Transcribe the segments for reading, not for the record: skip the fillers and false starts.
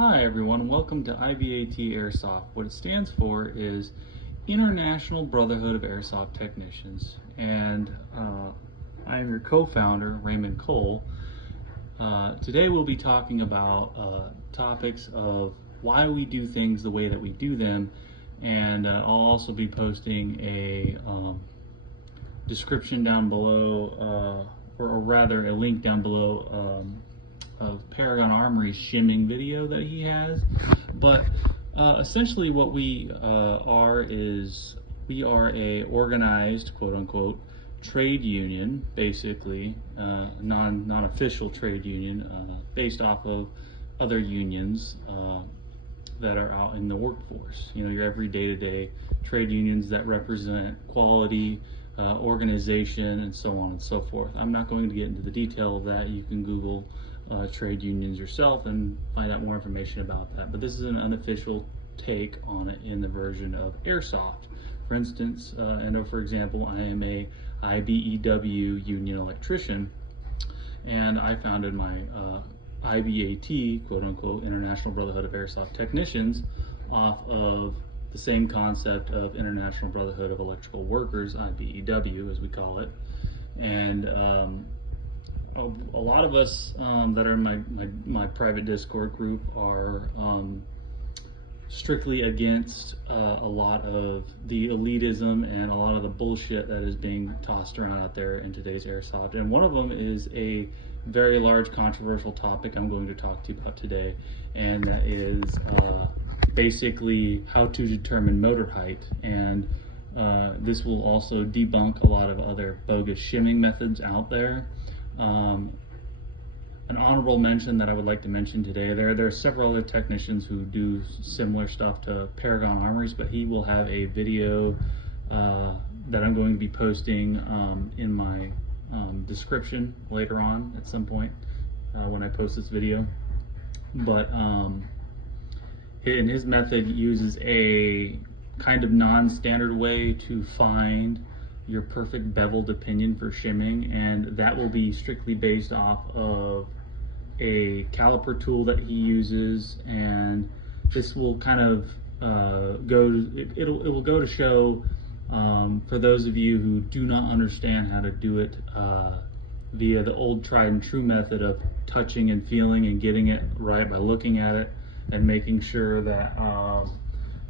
Hi everyone, welcome to I.B.A.T. Airsoft. What it stands for is International Brotherhood of Airsoft Technicians, and I am your co-founder, Raymond Cole. Today we'll be talking about topics of why we do things the way that we do them, and I'll also be posting a description down below, or rather a link down below of Paragon Armory's shimming video that he has. But essentially what we are is we are a organized, quote-unquote, trade union, basically non-official trade union based off of other unions that are out in the workforce. You know, your every day-to-day trade unions that represent quality, organization, and so on and so forth. I'm not going to get into the detail of that. You can Google trade unions yourself and find out more information about that. But this is an unofficial take on it in the version of Airsoft. For instance, I know, for example, I am a I.B.A.T. union electrician, and I founded my I.B.A.T, quote-unquote, International Brotherhood of Airsoft Technicians, off of the same concept of International Brotherhood of Electrical Workers, I.B.E.W, as we call it. And a lot of us that are in my private Discord group are strictly against a lot of the elitism and a lot of the bullshit that is being tossed around out there in today's airsoft. And one of them is a very large controversial topic I'm going to talk to you about today, and that is basically how to determine motor height. And this will also debunk a lot of other bogus shimming methods out there. An honorable mention that I would like to mention today, there are several other technicians who do similar stuff to Paragon Armories, but he will have a video that I'm going to be posting in my description later on at some point when I post this video. But his method uses a kind of non-standard way to find your perfect beveled opinion for shimming, and that will be strictly based off of a caliper tool that he uses. And this will kind of it will go to show for those of you who do not understand how to do it via the old tried and true method of touching and feeling and getting it right by looking at it and making sure that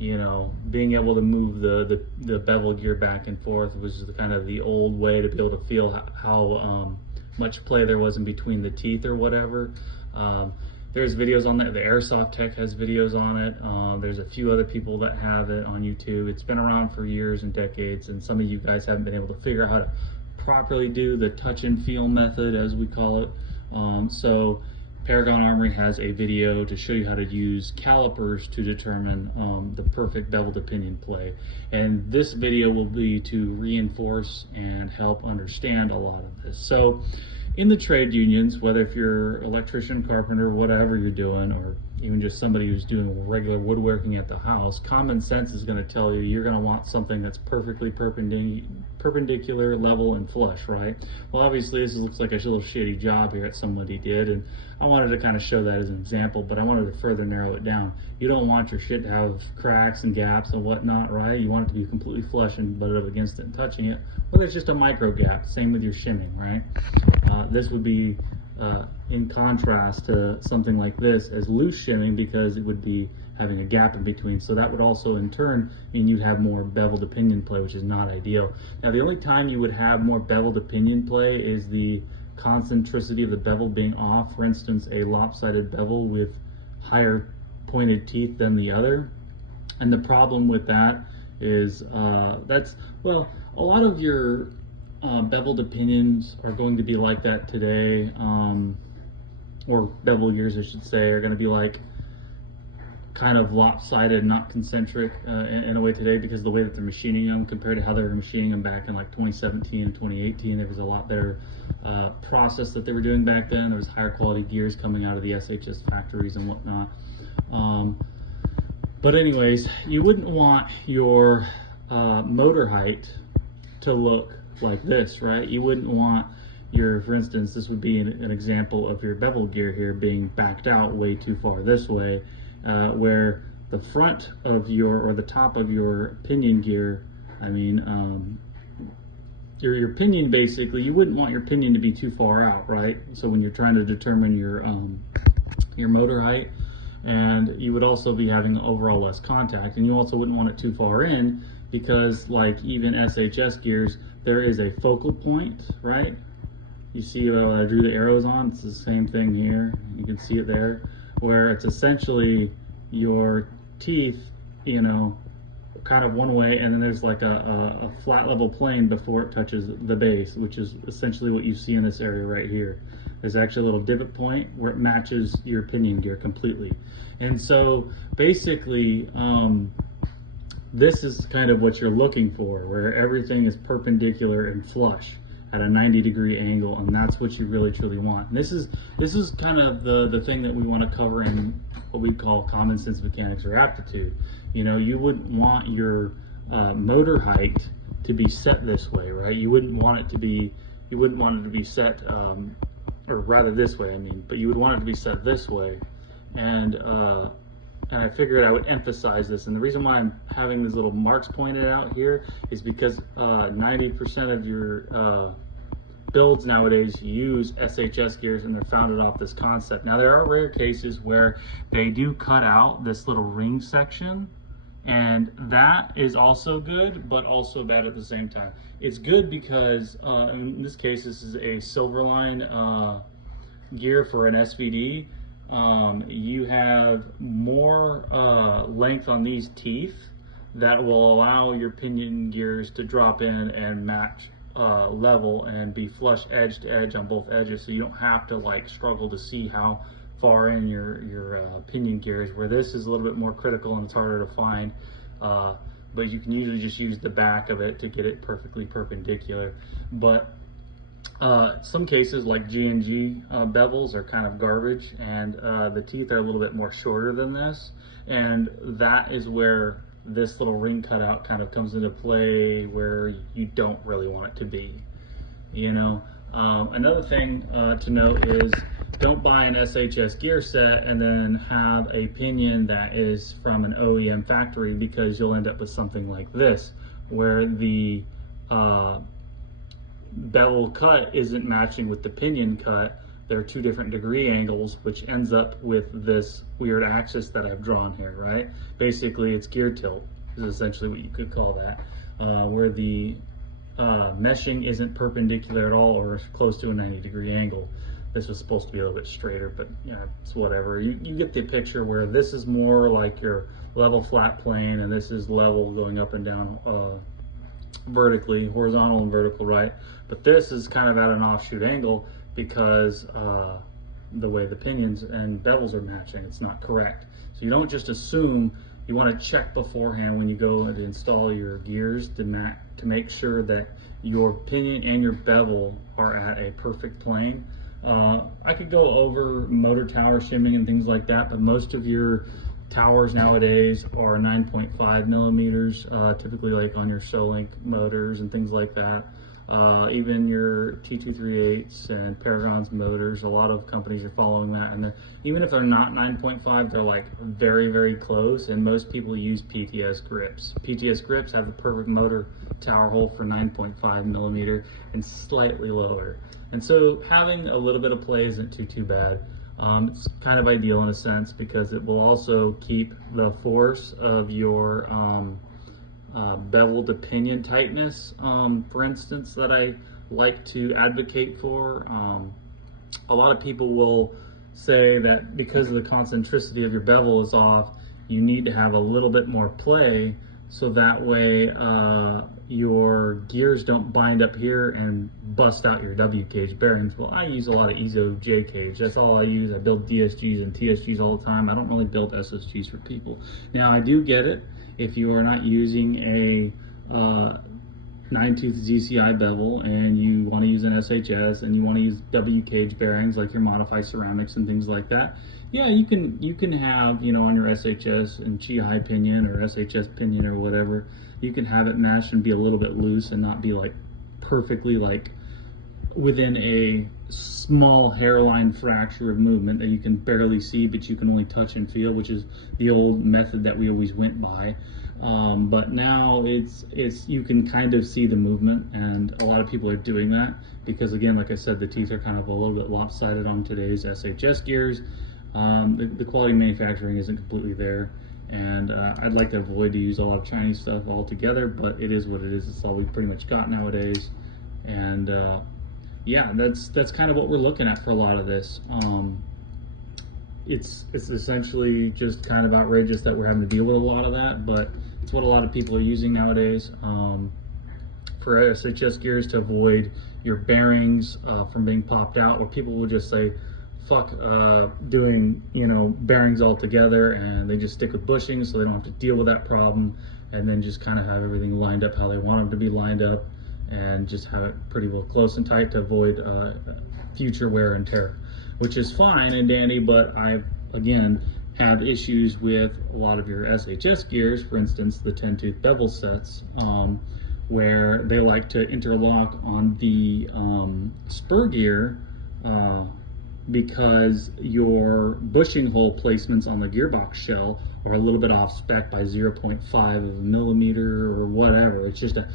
you know, being able to move the bevel gear back and forth was kind of the old way to be able to feel how much play there was in between the teeth or whatever. There's videos on that. The Airsoft Tech has videos on it. There's a few other people that have it on YouTube. It's been around for years and decades, and some of you guys haven't been able to figure out how to properly do the touch and feel method, as we call it. So Paragon Armory has a video to show you how to use calipers to determine the perfect beveled opinion play. And this video will be to reinforce and help understand a lot of this. So in the trade unions, whether if you're electrician, carpenter, whatever you're doing, or even just somebody who's doing regular woodworking at the house, common sense is going to tell you you're going to want something that's perfectly perpendicular, level, and flush, right? Well, obviously this looks like a little shitty job here that somebody did, and I wanted to kind of show that as an example, but I wanted to further narrow it down. You don't want your shit to have cracks and gaps and whatnot, right? You want it to be completely flush and butted up against it and touching it. Well, there's just a micro gap. Same with your shimming, right? This would be in contrast to something like this as loose shimming, because it would be having a gap in between. So that would also in turn mean you'd have more beveled opinion play, which is not ideal. Now, the only time you would have more beveled opinion play is the concentricity of the bevel being off. For instance, a lopsided bevel with higher pointed teeth than the other. And the problem with that is well, a lot of your beveled opinions are going to be like that today, or bevel gears, I should say, are going to be like kind of lopsided, not concentric in a way today, because of the way that they're machining them compared to how they were machining them back in like 2017 and 2018. There was a lot better process that they were doing back then. There was higher quality gears coming out of the SHS factories and whatnot. But anyways, you wouldn't want your motor height to look like this, right? You wouldn't want for instance, this would be an example of your bevel gear here being backed out way too far this way, where the front of or the top of your pinion gear, I mean, your pinion, basically, you wouldn't want your pinion to be too far out, right? So when you're trying to determine your motor height, and you would also be having overall less contact, and you also wouldn't want it too far in, because like even SHS gears, there is a focal point, right? You see what I drew the arrows on? It's the same thing here. You can see it there, where it's essentially your teeth, you know, kind of one way, and then there's like a flat level plane before it touches the base, which is essentially what you see in this area right here. There's actually a little divot point where it matches your pinion gear completely. And so basically, this is kind of what you're looking for, where everything is perpendicular and flush at a 90-degree angle, and that's what you really truly want. And this is kind of the thing that we want to cover in what we call common sense mechanics or aptitude. You know, you wouldn't want your motor height to be set this way, right? You wouldn't want it to be set, or rather this way, I mean, but you would want it to be set this way. And I figured I would emphasize this. And the reason why I'm having these little marks pointed out here is because 90% of your builds nowadays use SHS gears, and they're founded off this concept. Now, there are rare cases where they do cut out this little ring section, and that is also good, but also bad at the same time. It's good because in this case, this is a Silverline gear for an SVD. You have more length on these teeth that will allow your pinion gears to drop in and match level and be flush edge to edge on both edges, so you don't have to like struggle to see how far in your pinion gears, where this is a little bit more critical and it's harder to find, but you can usually just use the back of it to get it perfectly perpendicular. But some cases like G&G bevels are kind of garbage, and the teeth are a little bit more shorter than this, and that is where this little ring cutout kind of comes into play, where you don't really want it to be, you know. Another thing to note is don't buy an SHS gear set and then have a pinion that is from an OEM factory, because you'll end up with something like this, where the bevel cut isn't matching with the pinion cut. There are two different degree angles, which ends up with this weird axis that I've drawn here, right? Basically, it's gear tilt is essentially what you could call that, where the meshing isn't perpendicular at all or close to a 90-degree angle. This was supposed to be a little bit straighter, but yeah, it's whatever. You get the picture, where this is more like your level flat plane, and this is level going up and down vertically, horizontal and vertical, right? But this is kind of at an offshoot angle, because the way the pinions and bevels are matching, it's not correct. So you don't just assume. You want to check beforehand when you go to install your gears to make sure that your pinion and your bevel are at a perfect plane. I could go over motor tower shimming and things like that, but most of your towers nowadays are 9.5 millimeters, typically like on your Solink motors and things like that. Even your T238s and Paragons motors, a lot of companies are following that, and even if they're not 9.5, they're like very, very close, and most people use PTS grips. PTS grips have the perfect motor tower hole for 9.5 millimeter and slightly lower. And so having a little bit of play isn't too bad. It's kind of ideal in a sense, because it will also keep the force of your bevel to pinion tightness, for instance, that I like to advocate for. A lot of people will say that because of the concentricity of your bevel is off, you need to have a little bit more play, so that way your gears don't bind up here and bust out your W cage bearings. Well, I use a lot of EZO J cage. That's all I use. I build DSGs and TSGs all the time. I don't really build SSGs for people. Now, I do get it. If you are not using a 9-tooth ZCI bevel and you want to use an SHS and you want to use W cage bearings like your modified ceramics and things like that, yeah, you can have, you know, on your SHS and Chi pinion or SHS pinion or whatever, you can have it mesh and be a little bit loose and not be like perfectly like within a small hairline fracture of movement that you can barely see, but you can only touch and feel, which is the old method that we always went by. But now it's you can kind of see the movement, and a lot of people are doing that because, again, like I said, the teeth are kind of a little bit lopsided on today's SHS gears. The quality manufacturing isn't completely there, and I'd like to avoid to use a lot of Chinese stuff altogether, but it is what it is. It's all we've pretty much got nowadays, and yeah, that's kind of what we're looking at for a lot of this. It's essentially just kind of outrageous that we're having to deal with a lot of that, but it's what a lot of people are using nowadays for SHS gears to avoid your bearings from being popped out, or people will just say fuck doing, you know, bearings altogether, and they just stick with bushings so they don't have to deal with that problem, and then just kind of have everything lined up how they want them to be lined up, and just have it pretty well close and tight to avoid future wear and tear, which is fine and dandy. But I, again, have issues with a lot of your SHS gears, for instance, the 10-tooth bevel sets, where they like to interlock on the spur gear because your bushing hole placements on the gearbox shell are a little bit off spec by 0.5 of a millimeter or whatever. It's just a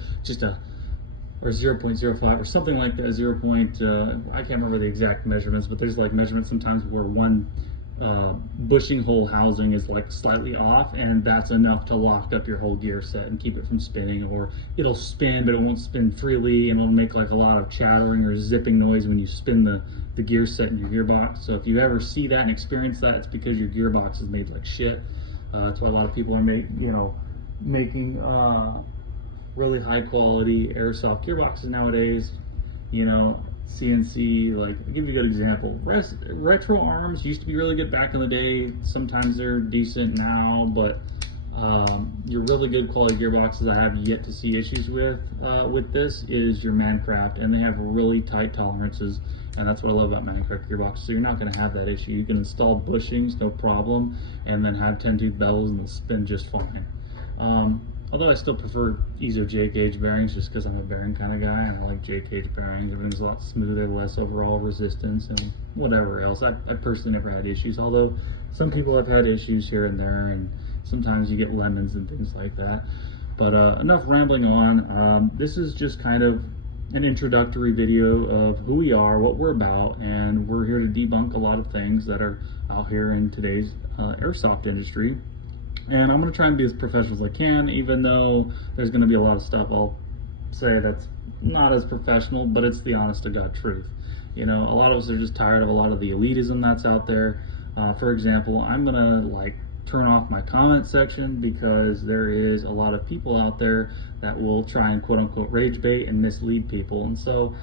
or 0.05 or something like that. I can't remember the exact measurements, but there's like measurements sometimes where one bushing hole housing is like slightly off, and that's enough to lock up your whole gear set and keep it from spinning. Or it'll spin, but it won't spin freely, and it'll make like a lot of chattering or zipping noise when you spin the gear set in your gearbox. So if you ever see that and experience that, it's because your gearbox is made like shit. That's why a lot of people are making really high quality airsoft gearboxes nowadays. You know, CNC, like, I'll give you a good example. Retro arms used to be really good back in the day. Sometimes they're decent now, but your really good quality gearboxes I have yet to see issues with this is your Mancraft, and they have really tight tolerances, and that's what I love about Mancraft gearboxes. So you're not going to have that issue. You can install bushings, no problem, and then have 10-tooth bevels and they'll spin just fine. Although I still prefer EZO J-cage bearings just because I'm a bearing kind of guy, and I like J-cage bearings. Everything's a lot smoother, less overall resistance, and whatever else. I personally never had issues, although some people have had issues here and there, and sometimes you get lemons and things like that. But enough rambling on. This is just kind of an introductory video of who we are, what we're about, and we're here to debunk a lot of things that are out here in today's airsoft industry. And I'm going to try and be as professional as I can, even though there's going to be a lot of stuff I'll say that's not as professional, but it's the honest to God truth. You know, a lot of us are just tired of a lot of the elitism that's out there. For example, I'm going to turn off my comment section because there is a lot of people out there that will try and quote unquote rage bait and mislead people. And so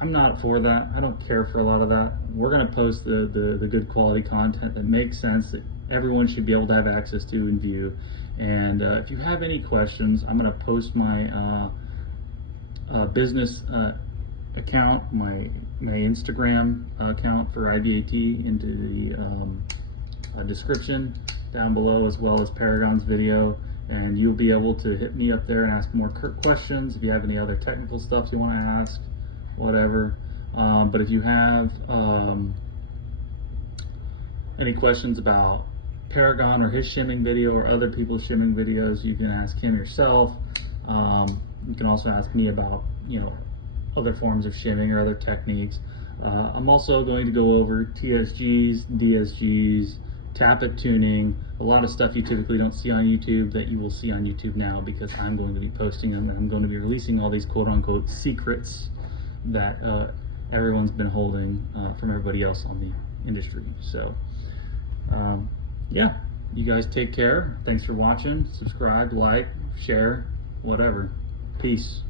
I'm not for that. I don't care for a lot of that. We're going to post the good quality content that makes sense, that everyone should be able to have access to and view. And if you have any questions, I'm going to post my business account, my Instagram account for I.B.A.T into the description down below, as well as Paragons video, and you'll be able to hit me up there and ask more questions if you have any other technical stuff you want to ask, whatever. But if you have any questions about Paragon or his shimming video or other people's shimming videos, you can ask him yourself. You can also ask me about, you know, other forms of shimming or other techniques. I'm also going to go over TSGs, DSGs, tappet tuning, a lot of stuff you typically don't see on YouTube that you will see on YouTube now, because I'm going to be posting them, and I'm going to be releasing all these quote unquote secrets that everyone's been holding from everybody else on the industry. So yeah, you guys take care. Thanks for watching. Subscribe, like, share, whatever. Peace.